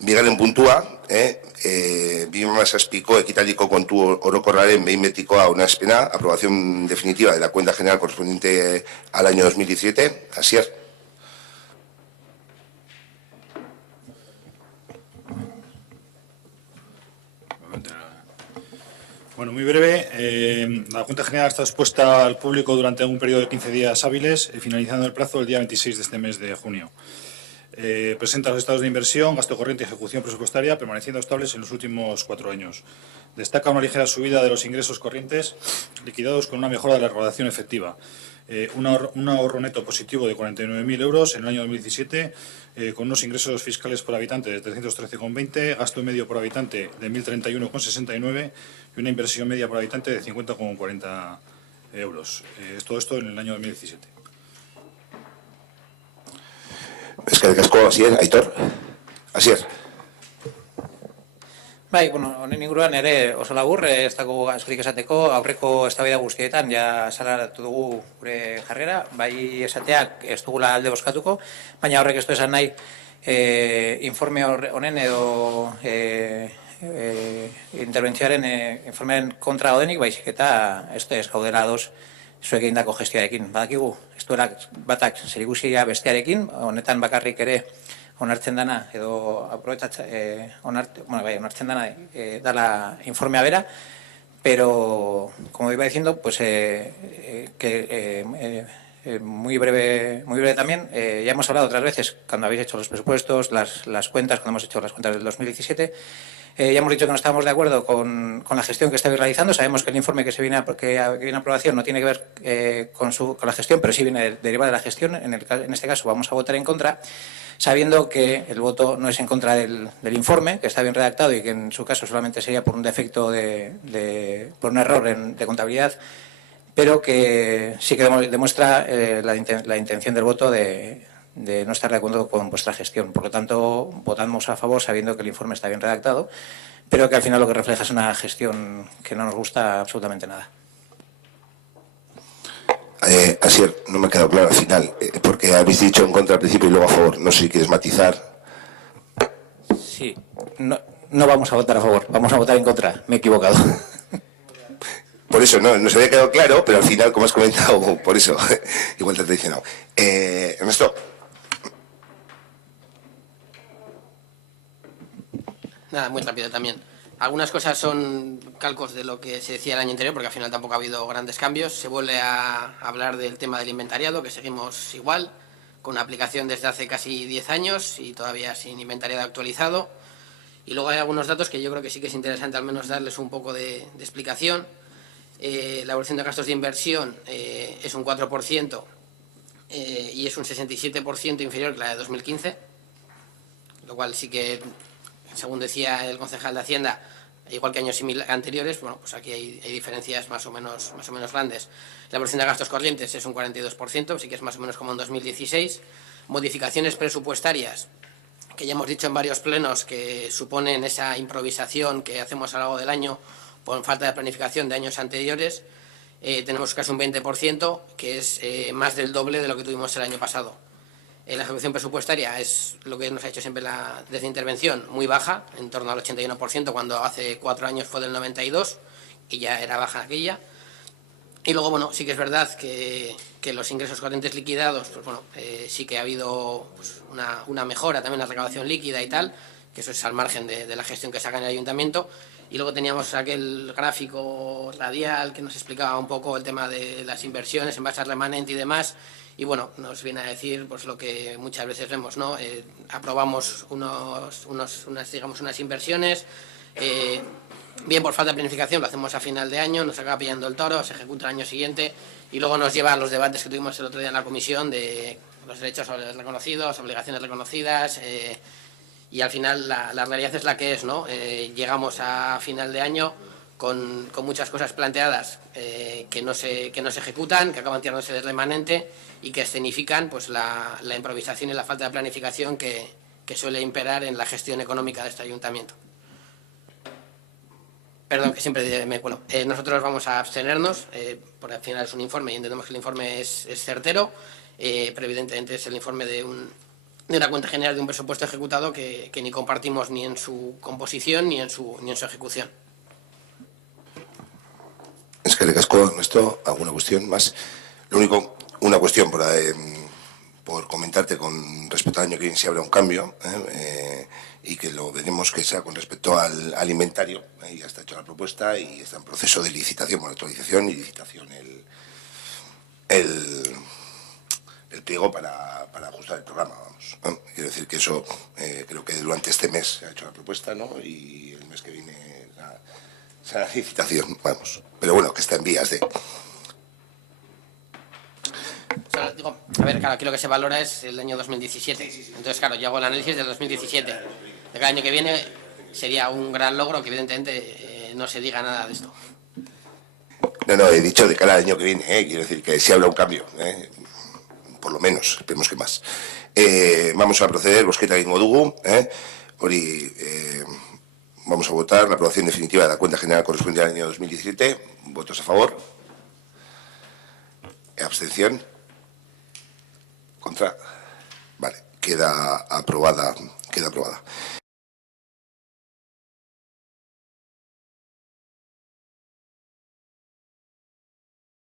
Bigarren puntua, Bimama zazpiko ekitaliko kontu orokorraren behin betikoa onespena, aprobación definitiva de la cuenta general correspondiente al año 2017. Asier. Bueno, muy breve. La Junta General está expuesta al público durante un periodo de 15 días hábiles, finalizando el plazo el día 26 de este mes de junio. Presenta los estados de inversión, gasto corriente y ejecución presupuestaria, permaneciendo estables en los últimos 4 años. Destaca una ligera subida de los ingresos corrientes liquidados con una mejora de la recaudación efectiva. Un ahorro neto positivo de 49.000 euros en el año 2017, con unos ingresos fiscales por habitante de 313,20, gasto medio por habitante de 1.031,69 y una inversión media por habitante de 50,40 euros. Todo esto en el año 2017. Eskerrik asko, Asier, Aitor. Asier. Bai, bueno, honen inguruan ere oso labur, ez dago askorik esateko, aurreko eztabaida guztietan ja salaratu dugu gure jarrera, bai esateak ez dugula alde bozkatuko, baina horrek ez du esan nahi informe honen edo interbentzioaren informeen kontra gaudenik, baizik eta ez gaudela ados zuek egindako gestioarekin. Badakigu, ez duela batak zerikusia bestearekin, honetan bakarrik ere onartzen dana edo onartzen dana dala informea bera, pero como iba diciendo, pues muy breve también, ya hemos hablado otras veces cuando habéis hecho los presupuestos, las cuentas, cuando hemos hecho las cuentas del 2017, ya hemos dicho que no estábamos de acuerdo con la gestión que estáis realizando. Sabemos que el informe que viene a aprobación no tiene que ver con la gestión, pero sí viene derivada de la gestión. En este caso vamos a votar en contra, sabiendo que el voto no es en contra del informe, que está bien redactado y que en su caso solamente sería por un defecto por un error de contabilidad, pero que sí que demuestra la intención del voto de no estar de acuerdo con vuestra gestión. Por lo tanto, votamos a favor sabiendo que el informe está bien redactado, pero que al final lo que refleja es una gestión que no nos gusta absolutamente nada. Asier, no me ha quedado claro al final, porque habéis dicho en contra al principio y luego a favor. No sé si quieres matizar. Sí, no vamos a votar a favor, vamos a votar en contra. Me he equivocado. Por eso, no se había quedado claro, pero al final, como has comentado, por eso, igual te he traicionado. Ernesto. Nada, muy rápido también. Algunas cosas son calcos de lo que se decía el año anterior, porque al final tampoco ha habido grandes cambios. Se vuelve a hablar del tema del inventariado, que seguimos igual, con una aplicación desde hace casi 10 años y todavía sin inventariado actualizado. Y luego hay algunos datos que yo creo que sí que es interesante al menos darles un poco de explicación. La evolución de gastos de inversión es un 4% y es un 67% inferior que la de 2015, lo cual sí que, según decía el concejal de Hacienda, igual que años anteriores, bueno, pues aquí hay diferencias más o menos grandes. La evolución de gastos corrientes es un 42%, sí que es más o menos como en 2016. Modificaciones presupuestarias, que ya hemos dicho en varios plenos que suponen esa improvisación que hacemos a lo largo del año por falta de planificación de años anteriores, tenemos casi un 20%, que es más del doble de lo que tuvimos el año pasado. La ejecución presupuestaria es lo que nos ha hecho siempre desde intervención, muy baja, en torno al 81%, cuando hace 4 años fue del 92% y ya era baja aquella. Y luego, bueno, sí que es verdad que los ingresos corrientes liquidados, pues bueno, sí que ha habido pues, una mejora también en la recaudación líquida y tal, que eso es al margen de la gestión que saca en el ayuntamiento. Y luego teníamos aquel gráfico radial que nos explicaba un poco el tema de las inversiones en base al remanente y demás. Y bueno, nos viene a decir pues lo que muchas veces vemos, ¿no? Aprobamos unas inversiones, bien por falta de planificación, lo hacemos a final de año, nos acaba pillando el toro, se ejecuta el año siguiente y luego nos lleva a los debates que tuvimos el otro día en la comisión de los derechos reconocidos, obligaciones reconocidas, y al final la realidad es la que es, ¿no? Llegamos a final de año con muchas cosas planteadas que no se ejecutan, que acaban tirándose de remanente y que escenifican pues, la improvisación y la falta de planificación que suele imperar en la gestión económica de este ayuntamiento. Perdón, que siempre me cuelo. Nosotros vamos a abstenernos, porque al final es un informe y entendemos que el informe es certero, pero evidentemente es el informe de de una cuenta general de un presupuesto ejecutado que ni compartimos ni en su composición ni en su ejecución. Es que le casco en esto alguna cuestión más. Lo único, una cuestión por comentarte con respecto al año que viene, si habrá un cambio, y que lo veremos que sea con respecto al inventario. Ya está hecha la propuesta y está en proceso de licitación, bueno, actualización y licitación el pliego para ajustar el programa, vamos, ¿no? Quiero decir que eso, creo que durante este mes se ha hecho la propuesta, ¿no? Y el mes que viene será la licitación, vamos. Pero bueno, que está en vías de... Solo digo, a ver, claro, aquí lo que se valora es el año 2017. Entonces, claro, yo hago el análisis del 2017. De cada año que viene sería un gran logro que evidentemente no se diga nada de esto. No, he dicho de cara al año que viene, quiero decir que sí habrá un cambio, por lo menos, esperemos que más. Vamos a proceder, bosqueta egingo dugu, vamos a votar la aprobación definitiva de la cuenta general correspondiente al año 2017. ¿Votos a favor? ¿Abstención? ¿Contra? Vale, queda aprobada.